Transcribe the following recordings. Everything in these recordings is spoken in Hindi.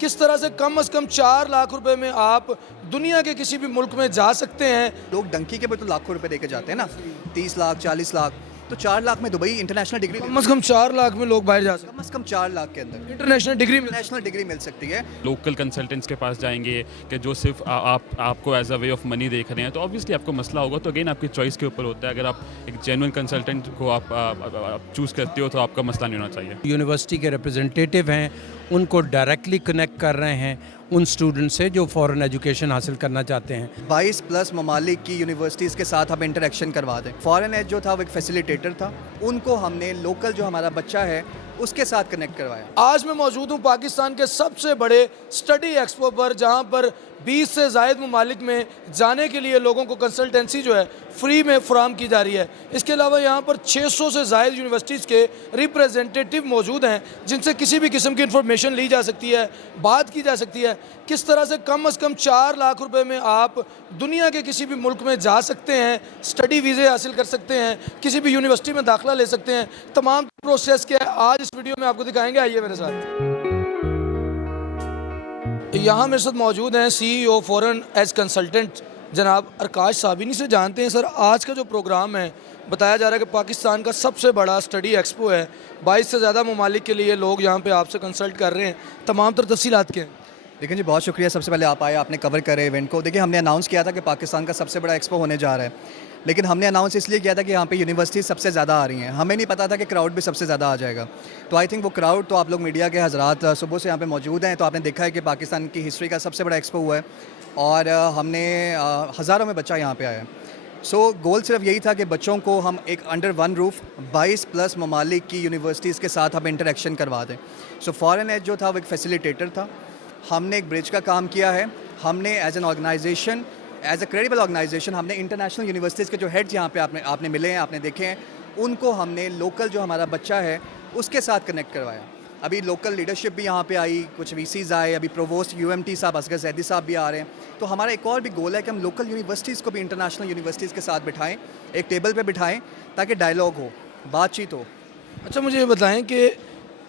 किस तरह से कम 4 लाख रुपए में आप दुनिया के किसी भी मुल्क में जा सकते हैं। लोग डंकी के पे तो लाखों रुपए देके जाते हैं ना, 30 लाख 40 लाख, तो 4 लाख में दुबई इंटरनेशनल डिग्री कम 4 लाख में लोग बाहर जा सकते कम से कम 4 लाख के अंदर हैं, इंटरनेशनल डिग्री मिल सकती है। लोकल कंसल्टेंट्स के पास जाएंगे कि जो सिर्फ आपको as a way of money देख रहे हैं, तो ऑब्वियसली आपको मसला होगा। तो अगेन आपकी चॉइस के ऊपर होता है। अगर आप एक जेन्युइन कंसल्टेंट को आप चूज़ करते हो तो आपका मसला नहीं होना चाहिए। यूनिवर्सिटी के रिप्रेजेंटेटिव हैं, उनको डायरेक्टली कनेक्ट कर रहे हैं उन स्टूडेंट से जो फ़ॉरेन एजुकेशन हासिल करना चाहते हैं। 22 प्लस ममालिक की यूनिवर्सिटीज़ के साथ हम इंटरेक्शन करवा दें। फॉरेन एज जो था वो एक फैसिलिटेटर था, उनको हमने लोकल जो हमारा बच्चा है उसके साथ कनेक्ट करवाया। आज मैं मौजूद हूँ पाकिस्तान के सबसे बड़े स्टडी एक्सपो पर, जहाँ पर 20 से ज़ायद ममालिक में जाने के लिए लोगों को कंसल्टेंसी जो है फ्री में फराम की जा रही है। इसके अलावा यहाँ पर 600 से ज़ायद यूनिवर्सिटीज़ के रिप्रेजेंटेटिव मौजूद हैं, जिनसे किसी भी किस्म की इंफॉर्मेशन ली जा सकती है, बात की जा सकती है। किस तरह से कम 4 लाख रुपए में आप दुनिया के किसी भी मुल्क में जा सकते हैं, स्टडी वीज़े हासिल कर सकते हैं, किसी भी यूनिवर्सिटी में दाखिला ले सकते हैं। तमाम प्रोसेस क्या है आज इस वीडियो में आपको दिखाएंगे। आइए मेरे साथ। यहाँ मेरे साथ मौजूद हैं CEO फॉरेन एज कंसल्टेंट जनाब आकाश साहब। इन्हीं से जानते हैं सर, आज का जो प्रोग्राम है बताया जा रहा है कि पाकिस्तान का सबसे बड़ा स्टडी एक्सपो है, 22 से ज़्यादा ममालिक के लिए लोग यहाँ पे आपसे कंसल्ट कर रहे हैं। तमाम तर तफसीलात क्या हैं? देखिए जी, बहुत शुक्रिया। सबसे पहले आप आए, आपने कवर करे इवेंट को। देखिए, हमने अनाउंस किया था कि पाकिस्तान का सबसे बड़ा एक्सपो होने जा रहा है, लेकिन हमने अनाउंस इसलिए किया था कि यहाँ पे यूनिवर्सिटी सबसे ज़्यादा आ रही हैं। हमें नहीं पता था कि क्राउड भी सबसे ज़्यादा आ जाएगा। तो आई थिंक वो क्राउड, तो आप लोग मीडिया के हज़रात सुबह से यहाँ पे मौजूद हैं, तो आपने देखा है कि पाकिस्तान की हिस्ट्री का सबसे बड़ा एक्सपो हुआ है और हमने हज़ारों में बच्चा यहाँ पे आया है। सो गोल सिर्फ यही था कि बच्चों को हम एक अंडर वन रूफ 22 प्लस ममालिक की यूनिवर्सिटीज़ के साथ हम इंटरेक्शन करवा दें। सो फॉरेन एज जो था वो एक फैसिलिटेटर था, हमने एक ब्रिज का काम किया है। हमने as an organization, as a credible organization, हमने इंटरनेशनल यूनिवर्सिटीज़ के जो हेड्स यहाँ पे आपने मिले हैं, आपने देखे हैं, उनको हमने लोकल जो हमारा बच्चा है उसके साथ कनेक्ट करवाया। अभी लोकल लीडरशिप भी यहाँ पे आई, कुछ VCs आए, अभी प्रोवोस्ट UMT साहब असगर जैदी साहब भी आ रहे हैं। तो हमारा एक और भी गोल है कि हम लोकल यूनिवर्सिटीज़ को भी इंटरनेशनल यूनिवर्सिटीज़ के साथ बिठाएं, एक टेबल पे बिठाएं, ताकि डायलॉग हो, बातचीत हो। अच्छा, मुझे ये बताएं कि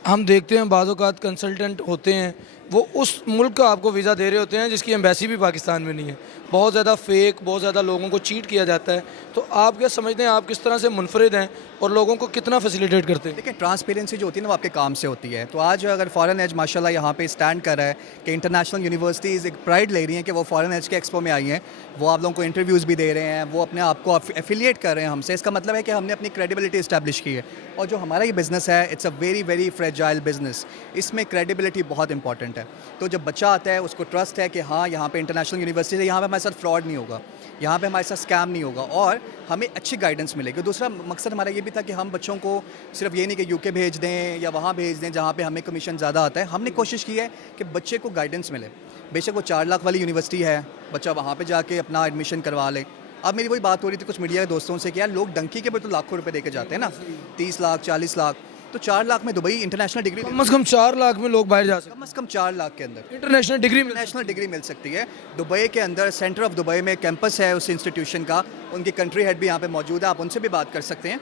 हम देखते हैं बाज़ औक़ात कंसल्टेंट होते हैं, वो उस मुल्क का आपको वीज़ा दे रहे होते हैं जिसकी एम्बेसी भी पाकिस्तान में नहीं है। बहुत ज़्यादा फेक, बहुत ज़्यादा लोगों को चीट किया जाता है। तो आप क्या समझते हैं, आप किस तरह से मुनफरिद हैं और लोगों को कितना फैसिलिटेट करते हैं? देखिए, ट्रांसपेरेंसी जो होती है ना वो आपके काम से होती है। तो आज अगर फॉरेन एज माशाल्लाह यहाँ पे स्टैंड कर रहा है कि इंटरनेशनल यूनिवर्सिटीज़ एक प्राइड ले रही हैं कि वो फॉरेन एज के एक्सपो में आई हैं, वो आप लोगों को इंटरव्यूज़ भी दे रहे हैं, वो अपने आप को एफिलिएट कर रहे हैं हमसे, इसका मतलब है कि हमने अपनी क्रेडिबिलिटी इस्टेब्लिश की है। और जो हमारा ये बिज़नेस है, it's a very very fragile business, इसमें क्रेडिबिलिटी बहुत इंपॉर्टेंट है। तो जब बच्चा आता है उसको ट्रस्ट है कि हाँ, यहाँ पे इंटरनेशनल यूनिवर्सिटी है, यहाँ पे हमारे साथ फ्रॉड नहीं होगा, यहाँ पे हमारे साथ स्कैम नहीं होगा और हमें अच्छी गाइडेंस मिलेगी। दूसरा मकसद हमारा ये भी था कि हम बच्चों को सिर्फ ये नहीं कि UK भेज दें या वहाँ भेज दें जहाँ पे हमें कमीशन ज़्यादा आता है। हमने कोशिश की है कि बच्चे को गाइडेंस मिले। बेशक वो 4 लाख वाली यूनिवर्सिटी है, बच्चा वहाँ पे जाके अपना एडमिशन करवा ले। अब मेरी वही बात हो रही थी कुछ मीडिया के दोस्तों से कि यार लोग डंकी के पे तो लाखों रुपए देके जाते हैं ना, 30 लाख 40 लाख, तो 4 लाख में दुबई इंटरनेशनल डिग्री कम 4 लाख में लोग बाहर जा सकते हैं, कम से कम 4 लाख के अंदर इंटरनेशनल डिग्री मिल सकती है। दुबई के अंदर सेंटर ऑफ दुबई में कैंपस है उस इंस्टीट्यूशन का, उनकी कंट्री हेड भी यहाँ पे मौजूद है, आप उनसे भी बात कर सकते हैं।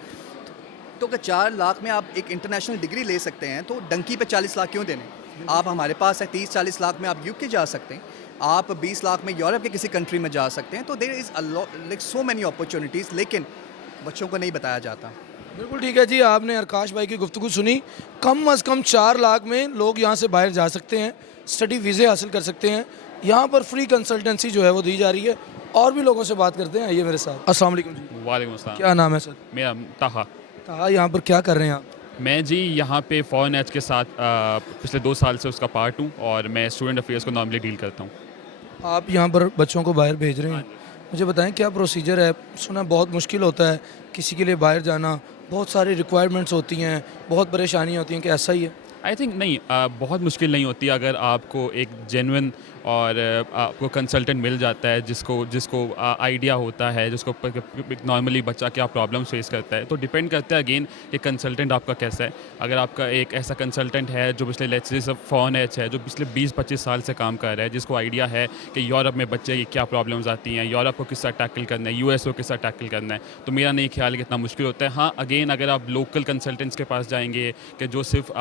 तो अगर 4 लाख में आप एक इंटरनेशनल डिग्री ले सकते हैं तो डंकी पे 40 लाख क्यों देने? आप हमारे पास है, 30-40 लाख में आप UK जा सकते हैं, आप 20 लाख में यूरोप के किसी कंट्री में जा सकते हैं। तो there is like so many opportunities, लेकिन बच्चों को नहीं बताया जाता। बिल्कुल ठीक है जी, आपने आकाश भाई की गुफ्तगू सुनी। कम से कम 4 लाख में लोग यहाँ से बाहर जा सकते हैं, स्टडी वीज़े हासिल कर सकते हैं। यहाँ पर फ्री कंसल्टेंसी जो है वो दी जा रही है। और भी लोगों से बात करते हैं, आइए मेरे साथ। अस्सलाम वालेकुम जी। वालेकुम अस्सलाम। क्या नाम है सर? मेरा ताहा। कहा यहाँ पर क्या कर रहे हैं आप? मैं जी यहाँ पे फॉरेन एज के साथ पिछले 2 साल से उसका पार्ट हूँ और मैं स्टूडेंट अफेयर्स को नॉर्मली डील करता हूँ। आप यहाँ पर बच्चों को बाहर भेज रहे हैं, मुझे बताएं क्या प्रोसीजर है? सुना बहुत मुश्किल होता है किसी के लिए बाहर जाना, बहुत सारी रिक्वायरमेंट्स होती हैं, बहुत परेशानियाँ होती हैं, कि ऐसा ही है? आई थिंक नहीं, बहुत मुश्किल नहीं होती अगर आपको एक जेन्युइन और आपको कंसल्टेंट मिल जाता है जिसको आइडिया होता है, जिसको नॉर्मली बच्चा क्या प्रॉब्लम फेस करता है। तो डिपेंड करता है अगेन कि कंसल्टेंट आपका कैसा है। अगर आपका एक ऐसा कंसल्टेंट है जो पिछले लेट्स से फॉरेन एज है, जो पिछले 20-25 साल से काम कर रहा है, जिसको आइडिया है कि यूरोप में बच्चे की क्या प्रॉब्लम्स आती हैं, यूरोप को किस तरह टैकल करना है, US को किस तरह टैकल करना है, तो मेरा नहीं ख्याल कि इतना मुश्किल होता है। हाँ, अगेन अगर आप लोकल कंसल्टेंट्स के पास जाएंगे कि जो सिर्फ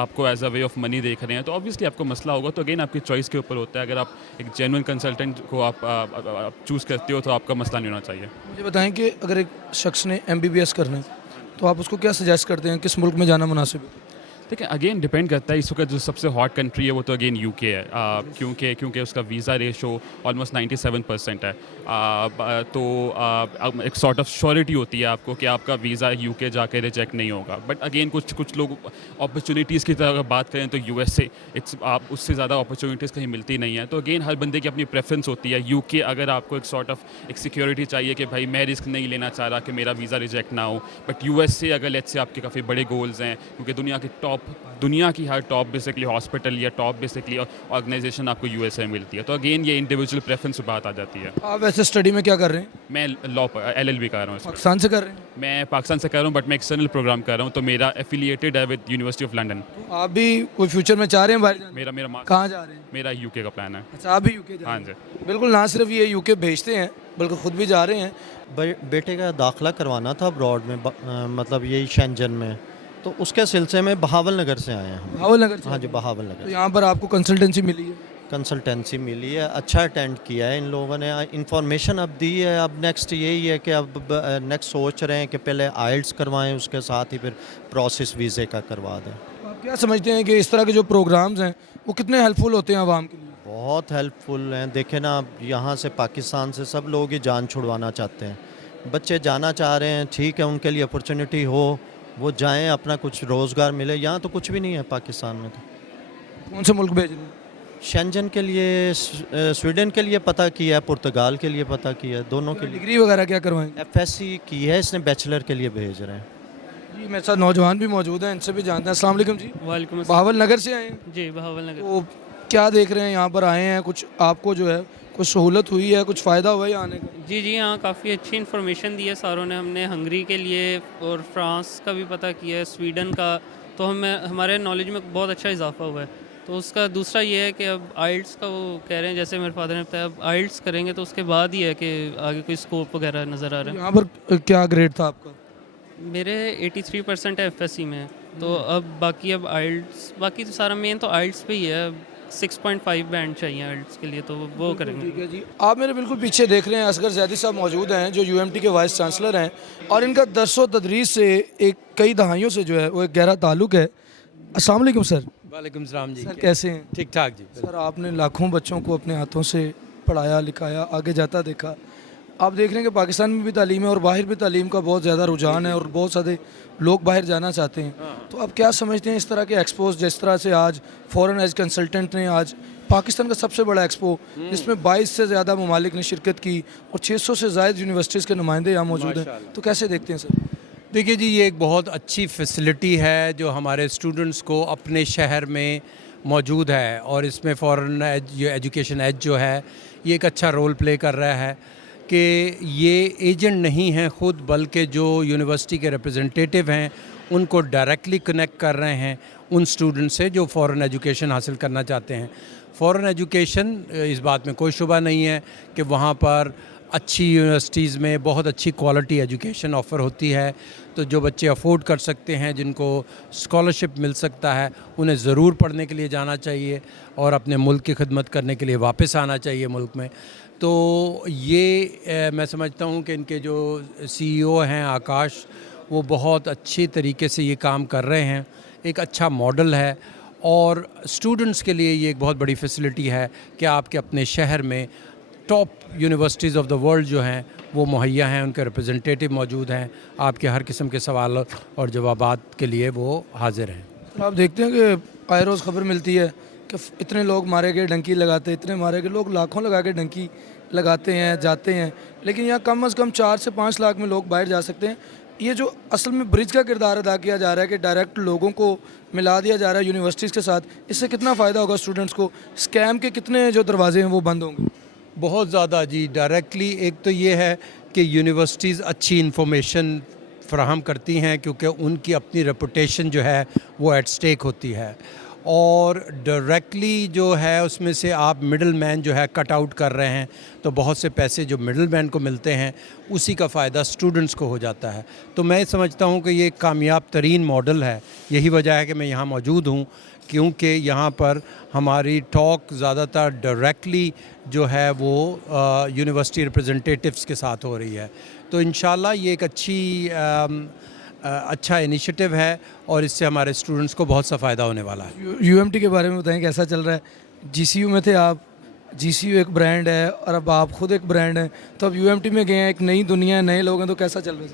आपको as a way of money देख रहे हैं तो ऑब्वियसली आपको मसला होगा। तो अगेन आपकी चॉइस के ऊपर होता है। अगर आप एक जेन्युइन कंसल्टेंट को आप चूज़ करते हो तो आपका मसला नहीं होना चाहिए। मुझे बताएं कि अगर एक शख्स ने MBBS करना है तो आप उसको क्या सजेस्ट करते हैं, किस मुल्क में जाना मुनासिब है? देखिए अगेन डिपेंड करता है। इस वक्त जो सबसे हॉट कंट्री है वो तो अगेन यूके है, क्योंकि उसका वीज़ा रेशो ऑलमोस्ट 97% है। तो एक सॉर्ट ऑफ श्योरिटी होती है आपको कि आपका वीज़ा यूके जाके रिजेक्ट नहीं होगा। बट अगेन कुछ लोग अपॉर्चुनिटीज़ की तरह अगर बात करें तो USA आप उससे ज़्यादा अपॉर्चुनिटीज़ कहीं मिलती नहीं है। तो अगेन हर बंदे की अपनी प्रेफरेंस होती है। यूके अगर आपको एक सॉर्ट ऑफ एक सिक्योरिटी चाहिए कि भाई मैं रिस्क नहीं लेना चाह रहा कि मेरा वीज़ा रिजेक्ट ना हो। बट USA अगर लेट्स से आपके काफ़ी बड़े गोल्स हैं, क्योंकि दुनिया की हर टॉप बेसिकली हॉस्पिटल या टॉप बेसिकली ऑर्गेनाइजेशन आपको USA में मिलती है। तो अगेन ये इंडिविजुअल प्रेफरेंस पे बात आ जाती है। आप वैसे स्टडी में क्या कर रहे हैं? मैं लॉ LLB कर रहा हूँ इसमें। पाकिस्तान से कर रहे हैं? मैं पाकिस्तान से कर रहा हूँ बट मैं एक्सटर्नल प्रोग्राम कर रहा हूँ। तो मेरा एफिलिएटेड है विद यूनिवर्सिटी ऑफ लंदन। आप भी कोई फ्यूचर में चाह रहे हैं बाहर जाने? मेरा कहाँ जा रहे हैं? मेरा यूके का प्लान है। अच्छा, आप भी यूके जा हाँ रहे हैं? जी। बिल्कुल, ना सिर्फ ये यूके भेजते हैं बल्कि खुद भी जा रहे हैं। बेटे का दाखिला करवाना था अब्रॉड में, मतलब यही शेंजन में, तो उसके सिलसिले में बहावल नगर से आए हैं हम। बहावल नगर से? हाँ जी, बहावल तो नगर। यहाँ पर आपको कंसल्टेंसी मिली है? कंसल्टेंसी मिली है, अच्छा अटेंड किया है इन लोगों ने, इंफॉर्मेशन अब दी है। अब नेक्स्ट यही है कि अब नेक्स्ट सोच रहे हैं कि पहले आइल्स करवाएं, उसके साथ ही फिर प्रोसेस वीज़े का करवा दें। आप क्या समझते हैं कि इस तरह के जो प्रोग्राम्स हैं वो कितने हेल्पफुल होते हैं आवाम के लिए? बहुत हेल्पफुल हैं। देखें ना, यहाँ से पाकिस्तान से सब लोग ही जान छुड़वाना चाहते हैं। बच्चे जाना चाह रहे हैं, ठीक है, उनके लिए अपॉर्चुनिटी हो, वो जाएं, अपना कुछ रोज़गार मिले। यहाँ तो कुछ भी नहीं है पाकिस्तान में। तो कौन से मुल्क भेज रहे हैं? शेंजन के लिए, स्वीडन के लिए पता किया है, पुर्तगाल के लिए पता किया है, दोनों के लिए। डिग्री वगैरह क्या करवाएंगे? FSC की है इसने, बैचलर के लिए भेज रहे हैं। जी, मेरे साथ नौजवान भी मौजूद हैं, इनसे भी जानते हैं। अस्सलाम वालेकुम जी। वालेकुम बहावल नगर से आए हैं? जी, बहावल नगर। तो क्या देख रहे हैं यहाँ पर आए हैं? कुछ आपको जो है कुछ सहूलत हुई है, कुछ फ़ायदा हुआ है यहाँ आने का? जी, यहाँ काफ़ी अच्छी इन्फॉर्मेशन दी है सारों ने। हमने हंगरी के लिए और फ्रांस का भी पता किया है, स्वीडन का। तो हमारे नॉलेज में बहुत अच्छा इजाफा हुआ है। तो उसका दूसरा ये है कि अब आइल्स का वो कह रहे हैं, जैसे मेरे फादर ने बताया, अब आइल्स करेंगे तो उसके बाद ही है कि आगे कोई स्कोप वगैरह नज़र आ रहा है। यहाँ पर क्या ग्रेड था आपका? मेरे 83% है FSC में। तो अब बाकी अब आइल्स, बाकी तो सारा मेन तो आइल्स पे ही है। 6.5 बैंड चाहिए आइल्स के लिए, तो वो करेंगे। ठीक है जी। आप मेरे बिल्कुल पीछे देख रहे हैं, असगर जैदी साहब मौजूद हैं जो UMT के वाइस चांसलर हैं, और इनका दरसो तदरीस से एक कई दहाइयों से जो है वो एक गहरा ताल्लुक़ है। अस्सलाम वालेकुम सर। वालेकुम सलाम जी। सर कैसे हैं? ठीक ठाक जी। सर आपने लाखों बच्चों को अपने हाथों से पढ़ाया लिखाया, आगे जाता देखा। आप देख रहे हैं कि पाकिस्तान में भी तालीम है और बाहर भी तालीम का बहुत ज़्यादा रुझान है और बहुत सारे लोग बाहर जाना चाहते हैं। तो आप क्या समझते हैं इस तरह के एक्सपोज, जिस तरह से आज फॉरेन एज कंसल्टेंट ने आज पाकिस्तान का सबसे बड़ा एक्सपो जिसमें 22 से ज़्यादा ममालिक ने शिरकत की और 600 से ज़ायद यूनिवर्सिटीज़ के नुमाइंदे यहाँ मौजूद हैं, तो कैसे देखते हैं सर? देखिए जी, ये एक बहुत अच्छी फैसिलिटी है जो हमारे स्टूडेंट्स को अपने शहर में मौजूद है, और इसमें फॉरेन एजुकेशन एज जो है ये एक अच्छा रोल प्ले कर रहा है कि ये एजेंट नहीं हैं ख़ुद, बल्कि जो यूनिवर्सिटी के रिप्रेजेंटेटिव हैं उनको डायरेक्टली कनेक्ट कर रहे हैं उन स्टूडेंट से जो फ़ॉरेन एजुकेशन हासिल करना चाहते हैं। फ़ॉरेन एजुकेशन, इस बात में कोई शुबा नहीं है कि वहाँ पर अच्छी यूनिवर्सिटीज़ में बहुत अच्छी क्वालिटी एजुकेशन ऑफ़र होती है। तो जो बच्चे अफोर्ड कर सकते हैं, जिनको स्कॉलरशिप मिल सकता है, उन्हें ज़रूर पढ़ने के लिए जाना चाहिए और अपने मुल्क की खिदमत करने के लिए वापस आना चाहिए मुल्क में। तो ये मैं समझता हूँ कि इनके जो CEO हैं आकाश, वो बहुत अच्छी तरीके से ये काम कर रहे हैं। एक अच्छा मॉडल है और स्टूडेंट्स के लिए ये एक बहुत बड़ी फैसिलिटी है कि आपके अपने शहर में top universities of the world जो हैं वो मुहैया हैं, उनके रिप्रेजेंटेटिव मौजूद हैं, आपके हर किस्म के सवाल और जवाबात के लिए वो हाजिर हैं। तो आप देखते हैं कि आए रोज़ खबर मिलती है कि इतने लोग मारे गए डंकी लगाते, इतने मारे गए लोग, लाखों लगा के डंकी लगाते हैं, जाते हैं, लेकिन यहाँ कम से कम 4 से 5 लाख में लोग बाहर जा सकते हैं। ये जो असल में ब्रिज का किरदार अदा किया जा रहा है कि डायरेक्ट लोगों को मिला दिया जा रहा है यूनिवर्सिटीज़ के साथ, इससे कितना फ़ायदा होगा स्टूडेंट्स को? स्कैम के कितने जो दरवाजे हैं वो बंद होंगे? बहुत ज़्यादा जी। डायरेक्टली एक तो ये है कि यूनिवर्सिटीज़ अच्छी इन्फॉर्मेशन फ़राहम करती हैं क्योंकि उनकी अपनी रेपुटेशन जो है वो एट स्टेक होती है, और डायरेक्टली जो है उसमें से आप मिडल मैन जो है कट आउट कर रहे हैं, तो बहुत से पैसे जो मिडल मैन को मिलते हैं उसी का फ़ायदा स्टूडेंट्स को हो जाता है। तो मैं समझता हूँ कि ये एक कामयाब तरीन मॉडल है। यही वजह है कि मैं यहाँ मौजूद हूँ, क्योंकि यहाँ पर हमारी टॉक ज़्यादातर डायरेक्टली जो है वो यूनिवर्सिटी रिप्रेजेंटेटिव्स के साथ हो रही है। तो इंशाल्लाह ये एक अच्छा इनिशिएटिव है और इससे हमारे स्टूडेंट्स को बहुत सा फ़ायदा होने वाला है। यूएमटी के बारे में बताएं, कैसा चल रहा है? जीसीयू में थे आप, जीसीयू एक ब्रांड है और अब आप खुद एक ब्रांड हैं, तो अब यूएमटी में गए हैं, एक नई दुनिया है, नए लोग हैं, तो कैसा चल रहा है?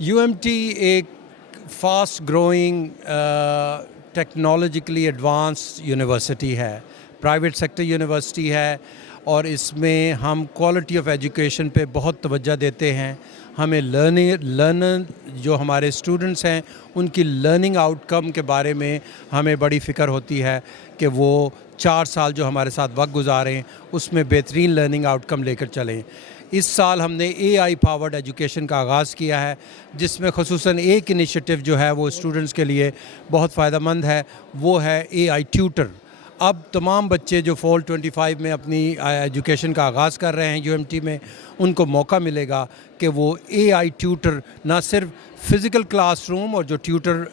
यूएमटी एक fast growing technologically advanced university है, प्राइवेट सेक्टर यूनिवर्सिटी है और इसमें हम क्वालिटी ऑफ एजुकेशन पे बहुत तवज्जो देते हैं। हमें लर्नर जो हमारे स्टूडेंट्स हैं उनकी लर्निंग आउटकम के बारे में हमें बड़ी फ़िक्र होती है कि वो 4 साल जो हमारे साथ वक्त गुजारें उसमें बेहतरीन लर्निंग आउटकम लेकर चलें। इस साल हमने AI पावर्ड एजुकेशन का आगाज़ किया है, जिसमें ख़ुसूसन एक इनिशिएटिव जो है वो स्टूडेंट्स के लिए बहुत फ़ायदेमंद है, वो है AI ट्यूटर। अब तमाम बच्चे जो फॉल 25 में अपनी एजुकेशन का आगाज़ कर रहे हैं यूएमटी में, उनको मौका मिलेगा कि वो AI ट्यूटर ना सिर्फ फ़िज़िकल क्लासरूम और जो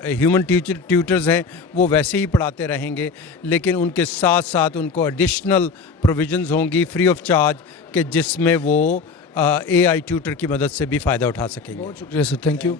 ह्यूमन ट्यूटर्स हैं वो वैसे ही पढ़ाते रहेंगे, लेकिन उनके साथ साथ उनको एडिशनल प्रोविजंस होंगी फ्री ऑफ चार्ज कि जिसमें वो AI ट्यूटर की मदद से भी फ़ायदा उठा सकेंगे। बहुत शुक्रिया सर, थैंक यू।